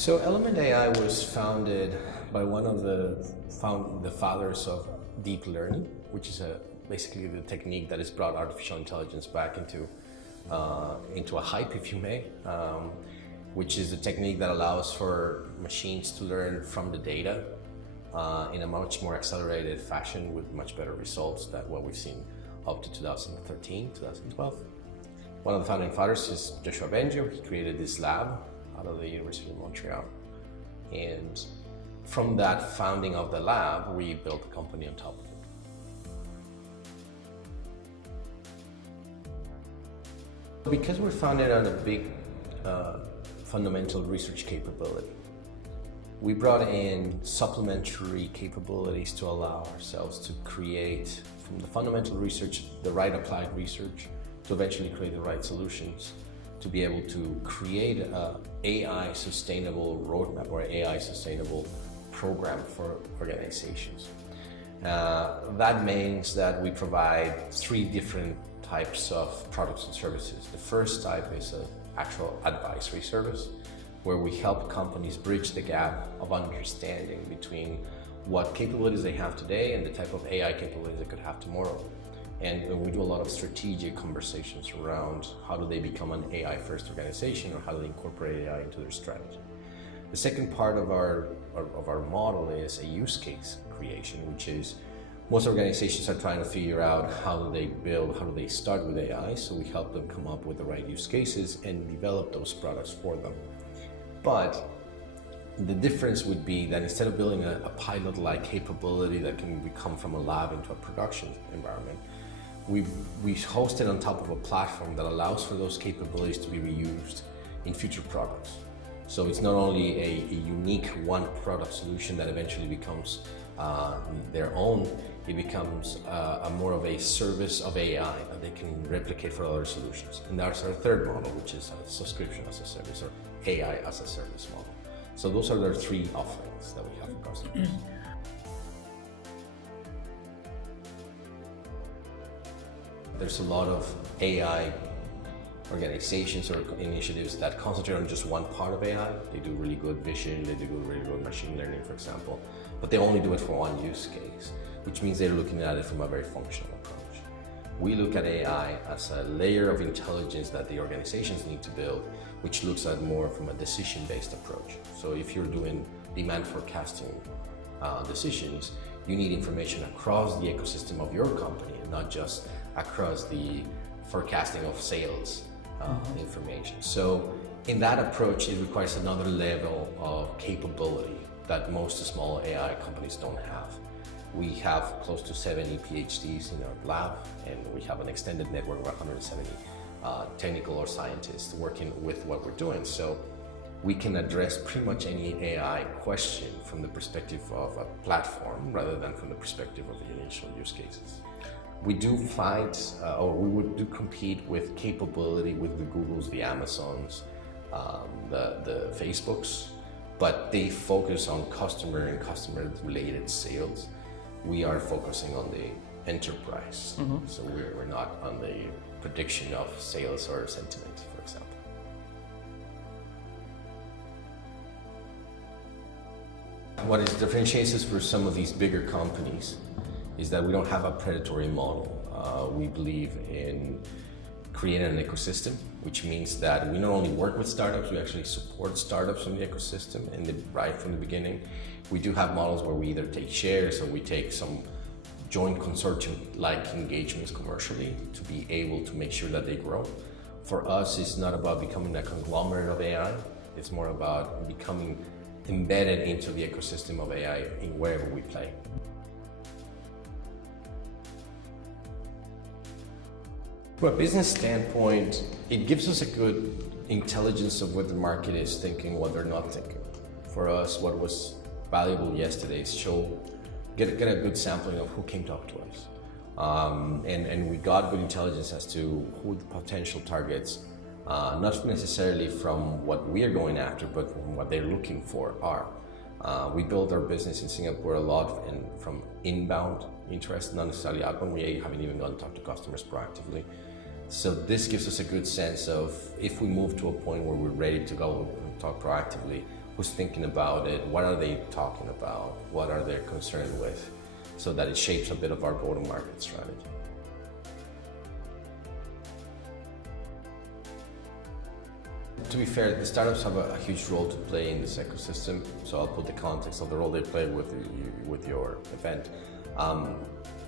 So Element AI was founded by one of the fathers of deep learning, which is basically the technique that has brought artificial intelligence back into a hype, if you may, which is the technique that allows for machines to learn from the data in a much more accelerated fashion with much better results than what we've seen up to 2013, 2012. One of the founding fathers is Joshua Bengio. He created this lab out of the University of Montreal. And from that founding of the lab, we built a company on top of it. Because we're founded on a big fundamental research capability, we brought in supplementary capabilities to allow ourselves to create, from the fundamental research, the right applied research, to eventually create the right solutions, to be able to create a AI sustainable roadmap or AI sustainable program for organizations. That means that we provide three different types of products and services. The first type is an actual advisory service, where we help companies bridge the gap of understanding between what capabilities they have today and the type of AI capabilities they could have tomorrow. And we do a lot of strategic conversations around how do they become an AI-first organization, or how do they incorporate AI into their strategy. The second part of our model is a use case creation, which is most organizations are trying to figure out how do they build, how do they start with AI, so we help them come up with the right use cases and develop those products for them. But the difference would be that instead of building a pilot-like capability that can come from a lab into a production environment, we host it on top of a platform that allows for those capabilities to be reused in future products. So it's not only a unique one product solution that eventually becomes their own, it becomes more of a service of AI that they can replicate for other solutions. And that's our third model, which is a subscription as a service, or AI as a service model. So those are the three offerings that we have for customers. There's a lot of AI organizations or initiatives that concentrate on just one part of AI. They do really good vision, they do really good machine learning, for example, but they only do it for one use case, which means they're looking at it from a very functional approach. We look at AI as a layer of intelligence that the organizations need to build, which looks at more from a decision-based approach. So if you're doing demand forecasting decisions, you need information across the ecosystem of your company, and not just across the forecasting of sales information. So in that approach, it requires another level of capability that most small AI companies don't have. We have close to 70 PhDs in our lab, and we have an extended network of 170 technical or scientists working with what we're doing. So we can address pretty much any AI question from the perspective of a platform rather than from the perspective of the initial use cases. We do fight, or we would do compete with capability with the Googles, the Amazons, the Facebooks, but they focus on customer and customer-related sales. We are focusing on the enterprise, so we're not on the prediction of sales or sentiment, for example. What differentiates us for some of these bigger companies is that we don't have a predatory model. We believe in creating an ecosystem, which means that we not only work with startups, we actually support startups in the ecosystem right from the beginning. We do have models where we either take shares or we take some joint consortium-like engagements commercially to be able to make sure that they grow. For us, it's not about becoming a conglomerate of AI, it's more about becoming embedded into the ecosystem of AI in wherever we play. From a business standpoint, it gives us a good intelligence of what the market is thinking, what they're not thinking. For us, what was valuable yesterday is get a good sampling of who came to talk to us. And we got good intelligence as to who the potential targets, not necessarily from what we are going after, but from what they're looking for are. We built our business in Singapore a lot from inbound interest, not necessarily outbound. We haven't even gone to talk to customers proactively. So this gives us a good sense of if we move to a point where we're ready to go and talk proactively, who's thinking about it, what are they talking about, what are they concerned with, so that it shapes a bit of our go-to-market strategy. To be fair, the startups have a huge role to play in this ecosystem, so I'll put the context of the role they play with your event.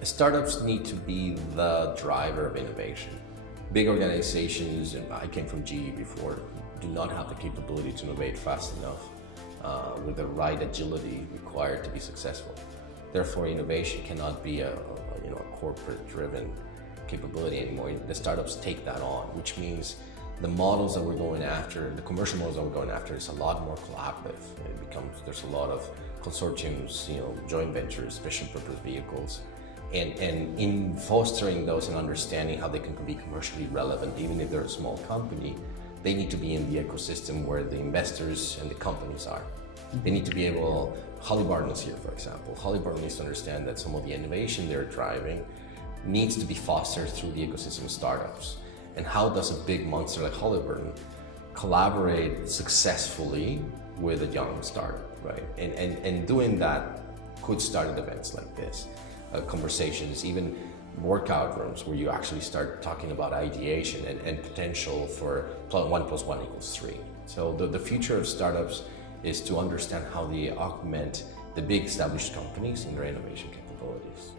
Startups need to be the driver of innovation. Big organizations, and I came from GE before, do not have the capability to innovate fast enough with the right agility required to be successful. Therefore, innovation cannot be a corporate-driven capability anymore. The startups take that on, which means the models that we're going after, the commercial models that we're going after, is a lot more collaborative. There's a lot of consortiums, joint ventures, special purpose vehicles. And in fostering those and understanding how they can be commercially relevant, even if they're a small company, they need to be in the ecosystem where the investors and the companies are. They need to be able, Halliburton is here, for example. Halliburton needs to understand that some of the innovation they're driving needs to be fostered through the ecosystem of startups. And how does a big monster like Halliburton collaborate successfully with a young startup, right? And doing that could start at events like this. Conversations, even workout rooms where you actually start talking about ideation and potential for 1 + 1 = 3. So the future of startups is to understand how they augment the big established companies in their innovation capabilities.